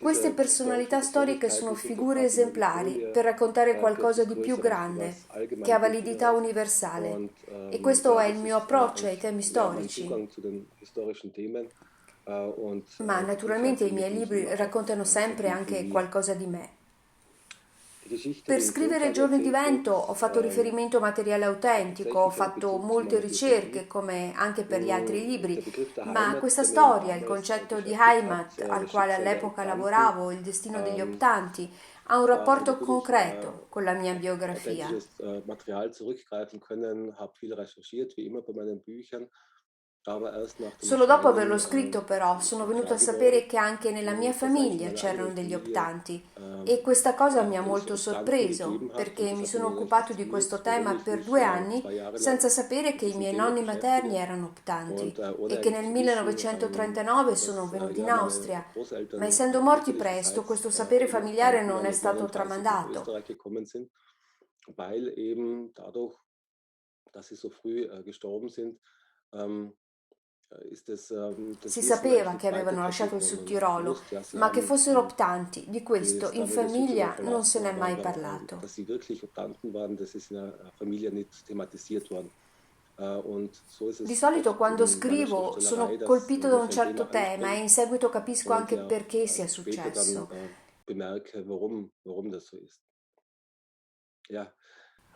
queste diese historischen personalità storiche sono Persönlichkeiten sind doch figure quasi esemplari Moleküle per raccontare für qualcosa etwas di più Größeres, für grande, was che ha validità Allgemeingültigeres. universale. Und E questo ja, è il das mio ist approccio ai temi ja, mein storici. Zugang zu den historischen Themen. Und Ma die Bücher naturalmente i erzählen miei natürlich libri immer auch raccontano sehr sempre viel von anche mir. qualcosa di me. Die Geschichte, Per die im scrivere Kronzeiger Giorni di erzählt vento wird, ho fatto riferimento a materiale hat autentico, ho tatsächlich einen fatto Bezug zu molte meiner ricerche, Biografie. come anche per gli altri libri, Der Begriff der ma Heimat, questa der mir eben storia, il damals concetto di beschäftigt hat, Heimat, al das quale Schicksal der all'epoca Optanten, lavoravo, il destino degli ähm, optanti, ha un da habe ich rapporto natürlich concreto con la mia auf biografia. authentisches Material zurückgreifen können, habe viel recherchiert, wie immer bei meinen Büchern, aber erst nach dem Solo dopo averlo Erscheinen scritto, però, ist sono mir venuta a klar geworden, sapere che anche nella mia dass eigentlich in famiglia meiner c'erano eigenen degli Familie optanti e questa cosa mi ha es molto Optanten sorpreso gegeben hat und perché das mi hatte sono mich eigentlich occupato di questo fasziniert. Warum tema ich per mich 2 anni 2 Jahre lang senza sapere mit che i diesem miei Thema nonni materni beschäftige erano optanti und ohne e che eigentlich nel zu wissen, 1939 sono dass venuti in ja, meine Austria, ma Großeltern essendo morti presto väterlicherseits questo sapere eben familiare Optanten non waren è und stato 39 nach tramandato. Österreich gekommen sind, weil eben dadurch, dass sie so früh gestorben sind, ähm, ist das Si Wissen eigentlich sapeva che nicht avevano lasciato il weitergeführt worden. Man hat Sudtirolo, gewusst, ja, sie ma che haben fossero optanti, di questo das in damalige Südtirol famiglia non se verlassen, n'è mai aber parlato. dass sie wirklich Optanten waren, das ist in der Familie nicht thematisiert worden. Und so ist Di es solito oft quando in meiner scrivo Schriftstellerei, sono dass colpito wenn da mich un ein certo Thema tema e anspricht in seguito capisco und anche ja perché sia später dann successo. bemerke, warum das so ist. Ja,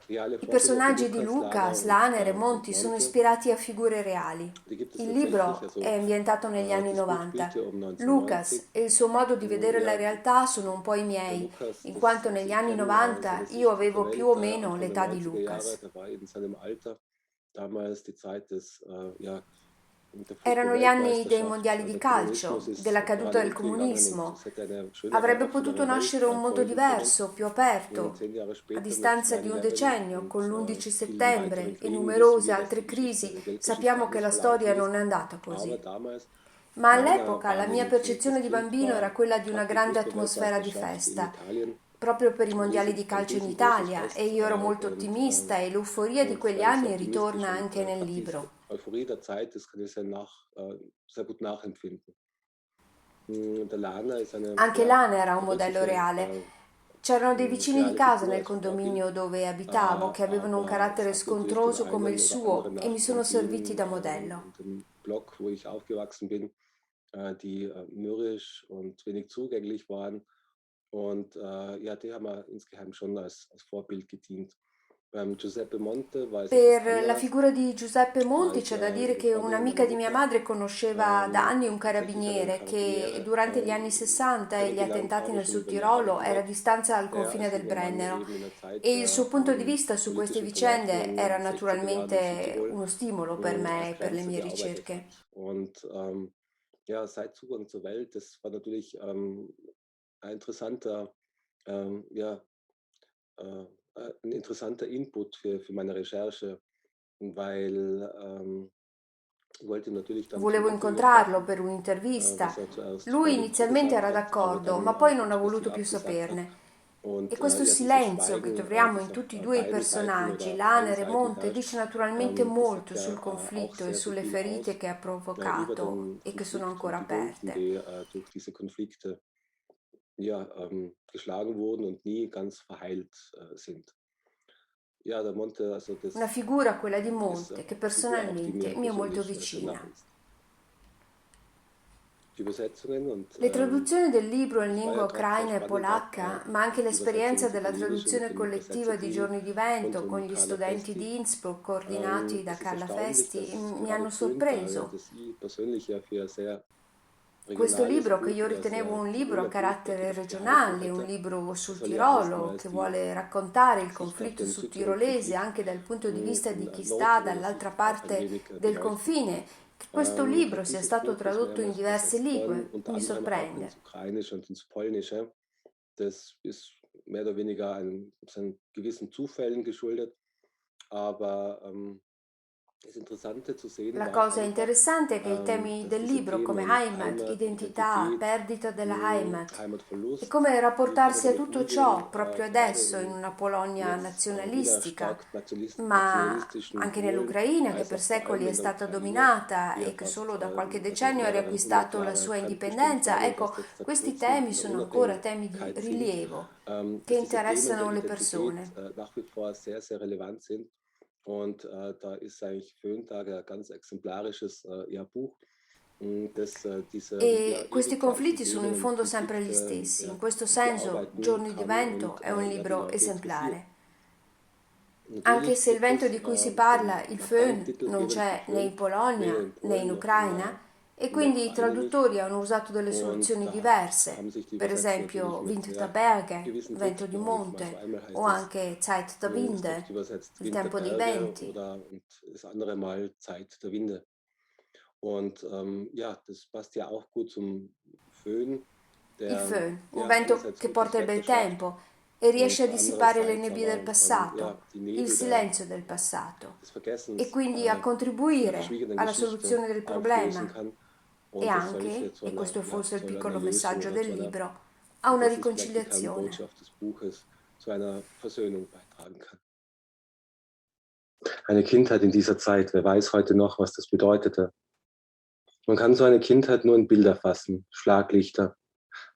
reale I Vorbilder für personaggi di Lukas, Lana Lucas, Lana e und Monti sono Monte, ispirati a figure reali. die gibt es Il tatsächlich. libro è Also ambientato negli anni das Buch spielt 90. ja um 1990. Lucas e il suo modo di vedere la Ja, realtà sono un po' i der miei, Lukas, in das, quanto das negli ich anni kenne aus seiner 90 io Sicht der avevo più o Welt meno Anfang der l'età di 90er Jahre, Lucas. da war in seinem Alter damals die Zeit ja, der Erano gli anni dei Fußball-Weltmeisterschaft. mondiali di Der calcio, Kommunismus ist della caduta gerade del untergegangen und comunismo. es hätte eine schönere, Avrebbe potuto offenere Welt nascere un mondo folgen können. diverso, più Und aperto, 10 Jahre a später mit distanza di un 9/11 decennio, und con l'11 vielen weiteren settembre e Kriegen wissen numerose wir, dass altre die Geschichte, crisi, die Weltgeschichte sappiamo che anders la verlaufen storia non ist. è andata Aber così. damals, Ma meiner all'epoca la mia Wahrnehmung zumindest percezione di Kind, bambino era quella di una gab die grande atmosfera di Fußball-Weltmeisterschaft in festa, Italien proprio per i mondiali di ein calcio in riesengroßes Italia, e Fest io ero molto und, ottimista e l'euforia di quegli weil ich sehr anni optimistisch ritorna und anche nel gerade diese libro. Euphorie der Zeit, das kann ich sehr gut nachempfinden. Der Lana ist eine Anche ja, Lana era un modello wirkliche reale. C'erano dei vicini di reale casa Figur nel als Vorbild, condominio dove abitavo che avevano un aber es carattere hat natürlich den scontroso come il einen oder suo anderen e mi Nachbarn sono serviti gegeben da modello. in dem Block, wo ich aufgewachsen bin, die mürrisch und wenig zugänglich waren. Und ja, die haben mir insgeheim schon als Vorbild gedient. Giuseppe Monte weiß etwas Per la anderes. figura di Giuseppe Da Monti ich c'è da dire eine che Freundin und meine un'amica di mia Mutter madre conosceva da anni un tatsächlich an einem carabiniere che Karabiniere durante gli anni 60 e gli kennengelernt attentati habe, nel schon Sud über Jahre Tirolo era a hinweg, distanza al der confine als del junger Mann Brennero eben in der Zeit e il der suo punto di vista su queste politischen vicende Verlaufen era in den 60er Jahren in naturalmente Südtirol uno stimolo per me als e per le Grenzer mie gearbeitet ricerche. hat. Und ja, seit Zugang zur Welt, das war natürlich ein interessanter, ja, äh, ein interessanter Input für meine Recherche, weil ich wollte natürlich dann zum Volevo Interview incontrarlo treffen, per un'intervista. was er zuerst Lui freiwillig inizialmente zugesagt era hat, aber d'accordo, ma dann poi non ha kurzfristig voluto più abgesagt hat. saperne. E Und questo ja, dieses silenzio che Schweigen, troviamo in das auf tutti e due i beiden Seiten personaggi, oder auf allen Laner e Seiten Monte, herrscht, dice naturalmente das sagt molto sul ja auch conflitto e sehr, sehr sulle viel ferite aus che ha über provocato den e che sono Konflikt ancora und die Wunden, aperte. die durch diese Konflikte ja, geschlagen wurden und nie ganz verheilt sind. Ja, der Monte, also Una das figura, quella di ist Monte, che eine Figur auch, die personalmente mir mi è molto persönlich sehr vicina. nahe ist. Die Übersetzungen und Le traduzioni del libro in es war ja lingua gerade sehr ucraina e spannend, auch polacca, ma anche die Übersetzung l'esperienza ins della Italienische mit traduzione dem collettiva di Übersetzerteam Giorni di rund Vento con um gli Carla studenti Festi. di Innsbruck coordinati da Es ist Carla erstaunlich, Festi dass mi gerade hanno Föhntage, sorpreso. das ich persönlich ja für ein sehr Questo regionales libro, che Buch io oder ritenevo sehr un libro a Tiroler Buch carattere natürlich gehalten regionale, un hätte, libro sul soll ja Tirolo, erstmals che die vuole raccontare il Sicht auf conflitto den sudtirolese Südtirol-Konflikt anche dal punto di vista di chi von sta Nordtiroler dall'altra Sicht auch ein parte wenig del beleuchten. confine. Che questo libro sia Dieses stato Buch ist tradotto in mehrmals diverse übersetzt worden, lingue unter mi anderem auch ins sorprende. Ukrainische und ins Polnische. Das ist mehr oder weniger seinen gewissen Zufällen geschuldet, aber das Interessante zu sehen La war cosa einfach, interessante è che i temi dass del diese libro, come Themen Heimat, Heimat, identità, Identität, perdita della Heimat, e Heimatverlust, come wie kann man rapportarsi a damit tutto ciò umgehen, proprio gerade adesso in una Polonia jetzt wieder nazionalistica, stark ma nationalistischen anche Polen, nell'Ucraina che als per auch vor allem secoli è in der stata Ukraine, dominata die ja e che fast solo da qualche also decennio ha mehrere hundert riacquistato la Jahre sua fremdbestimmt indipendenza, waren und ecco, erst jetzt seit questi kurzem temi wieder sono ancora temi di Unabhängigkeit sind, rilievo che dass diese Themen der interessano le Identität persone. nach wie vor sehr, sehr relevant sind. Und da ist eigentlich Föhntage ein ganz exemplarisches ja, Buch, das diese ja, E questi ewig gleichen conflitti sono in Themen und fondo sempre gli Konflikte stessi. In ja, questo senso, bearbeiten Giorni di kann Vento und è un ja, die libro Leute interessiert. esemplare. Anche Natürlich se il gibt vento es di cui si parla, il nach einem Föhn, Titel non eben für c'è né in Föhn, weder Polonia in né in Polen noch Ucraina e in der quindi i Ukraine nicht. traduttori hanno usato delle Und soluzioni da diverse, haben sich die per Übersetzer natürlich esempio mit Wind der sehr Berge, gewissen Vento Tricks di beholfen. Also Monte einmal o heißt es, anche Zeit der ist oft Winde, übersetzt il Wind der tempo dei Berge venti. und das andere Mal Zeit der Winde. Und ja, das passt ja auch gut zum Föhn, Il der Föhn, un ja vento einerseits che gutes porta il Wetter bel schafft tempo e riesce a und dissipare le andererseits nebbie del aber passato, ja, die il Nebel silenzio del passato, des e Vergessens quindi a der contribuire verschwiegenen alla Geschichte soluzione del auflösen problema kann e und das solche anche, e questo è forse il zu einer piccolo Lösung messaggio oder del zu einer, libro, a und una das ist vielleicht die riconciliazione. Kernbotschaft des Buches, zu einer Versöhnung beitragen kann. Eine Kindheit in dieser Zeit, wer weiß heute noch, was das bedeutete. Man kann so eine Kindheit nur in Bilder fassen, Schlaglichter,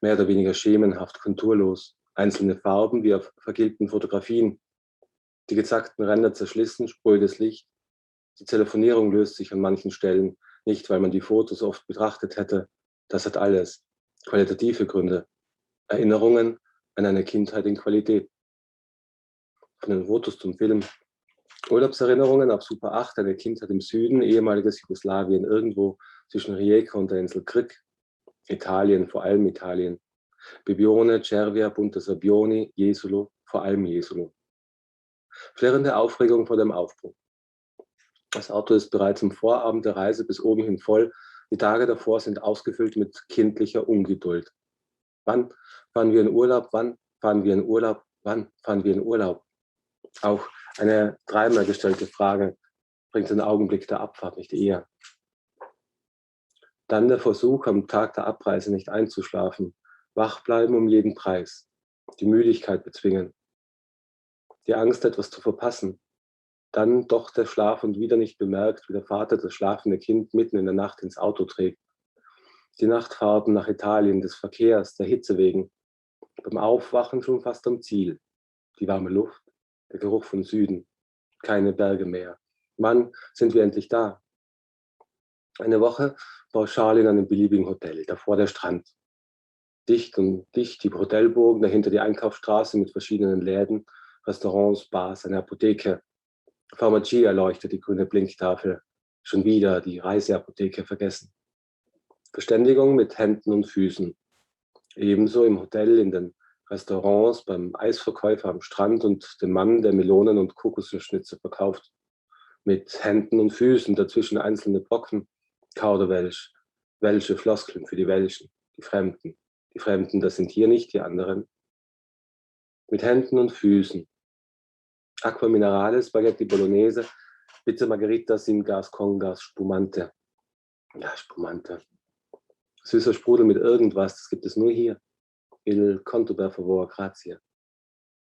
mehr oder weniger schemenhaft, konturlos, einzelne Farben wie auf vergilbten Fotografien, die gezackten Ränder zerschlissen, sprödes Licht. Die Telefonierung löst sich an manchen Stellen, nicht weil man die Fotos oft betrachtet hätte. Das hat alles. Qualitative Gründe. Erinnerungen an eine Kindheit in Qualität. Von den Fotos zum Film. Urlaubserinnerungen auf Super 8, eine Kindheit im Süden, ehemaliges Jugoslawien, irgendwo zwischen Rijeka und der Insel Krk. Italien, vor allem Italien. Bibione, Cervia, Punta Sabbioni, Jesolo, vor allem Jesolo. Flirrende Aufregung vor dem Aufbruch. Das Auto ist bereits am Vorabend der Reise bis oben hin voll. Die Tage davor sind ausgefüllt mit kindlicher Ungeduld. Wann fahren wir in Urlaub? Wann fahren wir in Urlaub? Wann fahren wir in Urlaub? Auch eine dreimal gestellte Frage bringt den Augenblick der Abfahrt nicht eher. Dann der Versuch, am Tag der Abreise nicht einzuschlafen. Wach bleiben um jeden Preis. Die Müdigkeit bezwingen. Die Angst, etwas zu verpassen. Dann doch der Schlaf und wieder nicht bemerkt, wie der Vater das schlafende Kind mitten in der Nacht ins Auto trägt. Die Nachtfahrten nach Italien, des Verkehrs, der Hitze wegen. Beim Aufwachen schon fast am Ziel. Die warme Luft, der Geruch von Süden. Keine Berge mehr. Wann sind wir endlich da? Eine Woche pauschal in einem beliebigen Hotel, davor der Strand. Dicht und dicht die Hotelburgen, dahinter die Einkaufsstraße mit verschiedenen Läden, Restaurants, Bars, eine Apotheke. Pharmacie erleuchtet die grüne Blinktafel. Schon wieder die Reiseapotheke vergessen. Verständigung mit Händen und Füßen. Ebenso im Hotel, in den Restaurants, beim Eisverkäufer am Strand und dem Mann, der Melonen und Kokosnussschnitze verkauft. Mit Händen und Füßen, dazwischen einzelne Brocken, Kauderwelsch, welsche Floskeln für die Welschen, die Fremden. Die Fremden, das sind hier nicht die anderen. Mit Händen und Füßen. Acqua Minerale, Spaghetti Bolognese, Pizza Margherita sin gas con gas Spumante. Ja, Spumante. Süßer Sprudel mit irgendwas, das gibt es nur hier. Il conto per favore, grazie.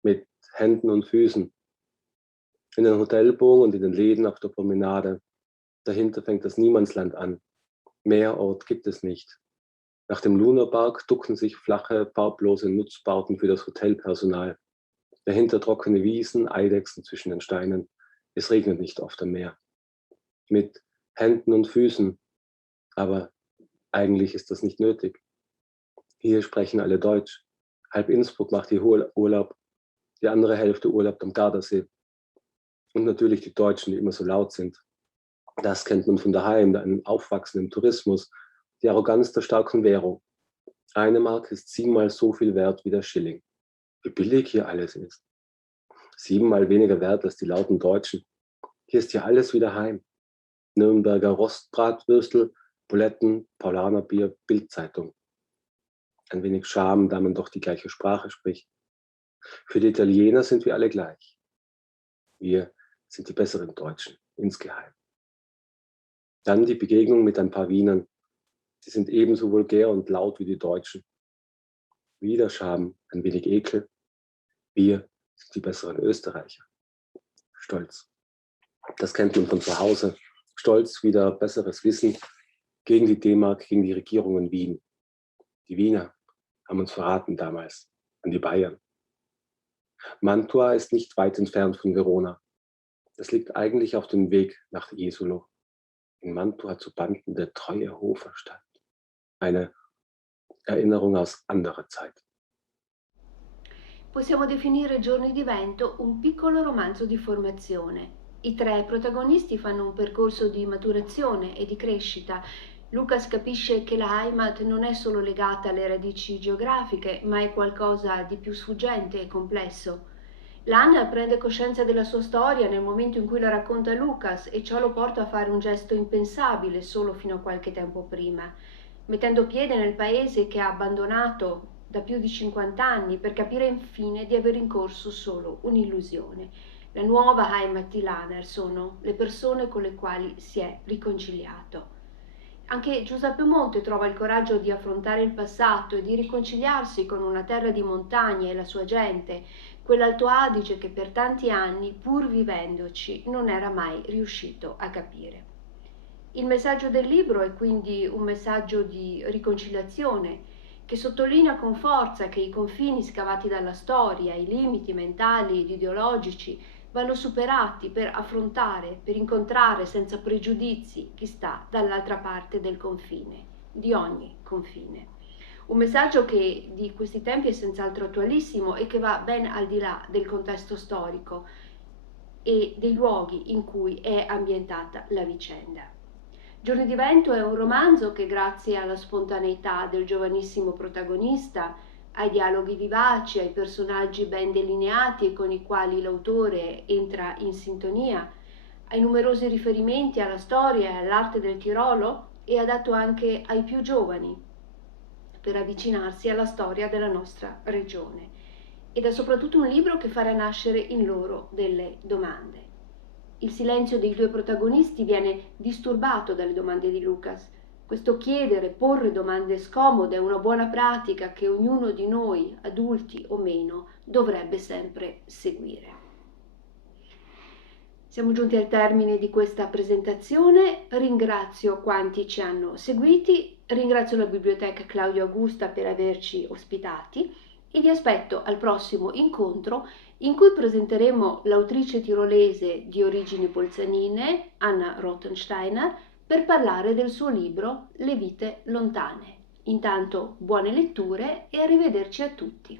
Mit Händen und Füßen. In den Hotelbogen und in den Läden auf der Promenade. Dahinter fängt das Niemandsland an. Mehr Ort gibt es nicht. Nach dem Lunapark ducken sich flache, farblose Nutzbauten für das Hotelpersonal. Dahinter trockene Wiesen, Eidechsen zwischen den Steinen. Es regnet nicht oft am Meer. Mit Händen und Füßen. Aber eigentlich ist das nicht nötig. Hier sprechen alle Deutsch. Halb Innsbruck macht hier Urlaub. Die andere Hälfte Urlaub am Gardasee. Und natürlich die Deutschen, die immer so laut sind. Das kennt man von daheim, einem aufwachsenden Tourismus. Die Arroganz der starken Währung. 1 Mark ist 7-mal so viel wert wie der Schilling. Wie billig hier alles ist. 7-mal weniger wert als die lauten Deutschen. Hier ist ja alles wieder heim. Nürnberger Rostbratwürstel, Buletten, Paulanerbier, Bildzeitung. Ein wenig Scham, da man doch die gleiche Sprache spricht. Für die Italiener sind wir alle gleich. Wir sind die besseren Deutschen, insgeheim. Dann die Begegnung mit ein paar Wienern. Sie sind ebenso vulgär und laut wie die Deutschen. Wieder Scham, ein wenig Ekel. Wir sind die besseren Österreicher. Stolz. Das kennt man von zu Hause. Stolz, wieder besseres Wissen gegen die D-Mark, gegen die Regierung in Wien. Die Wiener haben uns verraten damals, an die Bayern. Mantua ist nicht weit entfernt von Verona. Es liegt eigentlich auf dem Weg nach Jesolo. In Mantua zu Banden der treue Hofer stand. Eine Erinnerung aus anderer Zeit. Possiamo definire Giorni di vento un piccolo romanzo di formazione. I 3 protagonisti fanno un percorso di maturazione e di crescita. Lucas capisce che la Heimat non è solo legata alle radici geografiche, ma è qualcosa di più sfuggente e complesso. Lana prende coscienza della sua storia nel momento in cui la racconta a Lucas e ciò lo porta a fare un gesto impensabile solo fino a qualche tempo prima, mettendo piede nel paese che ha abbandonato da più di 50 anni per capire infine di aver in corso solo un'illusione. La nuova Heimat di Laner sono le persone con le quali si è riconciliato. Anche Giuseppe Monte trova il coraggio di affrontare il passato e di riconciliarsi con una terra di montagna e la sua gente, quell'Alto Adige che per tanti anni, pur vivendoci, non era mai riuscito a capire. Il messaggio del libro è quindi un messaggio di riconciliazione che sottolinea con forza che i confini scavati dalla storia, i limiti mentali ed ideologici vanno superati per affrontare, per incontrare senza pregiudizi chi sta dall'altra parte del confine, di ogni confine. Un messaggio che di questi tempi è senz'altro attualissimo e che va ben al di là del contesto storico e dei luoghi in cui è ambientata la vicenda. Giorni di vento è un romanzo che, grazie alla spontaneità del giovanissimo protagonista, ai dialoghi vivaci, ai personaggi ben delineati e con i quali l'autore entra in sintonia, ai numerosi riferimenti alla storia e all'arte del Tirolo, e adatto anche ai più giovani per avvicinarsi alla storia della nostra regione. Ed è soprattutto un libro che farà nascere in loro delle domande. Il silenzio dei 2 protagonisti viene disturbato dalle domande di Lucas. Questo chiedere, porre domande scomode è una buona pratica che ognuno di noi, adulti o meno, dovrebbe sempre seguire. Siamo giunti al termine di questa presentazione. Ringrazio quanti ci hanno seguiti, ringrazio la Biblioteca Claudio Augusta per averci ospitati e vi aspetto al prossimo incontro in cui presenteremo l'autrice tirolese di origini bolzanine, Anna Rothensteiner, per parlare del suo libro Le vite lontane. Intanto buone letture e arrivederci a tutti.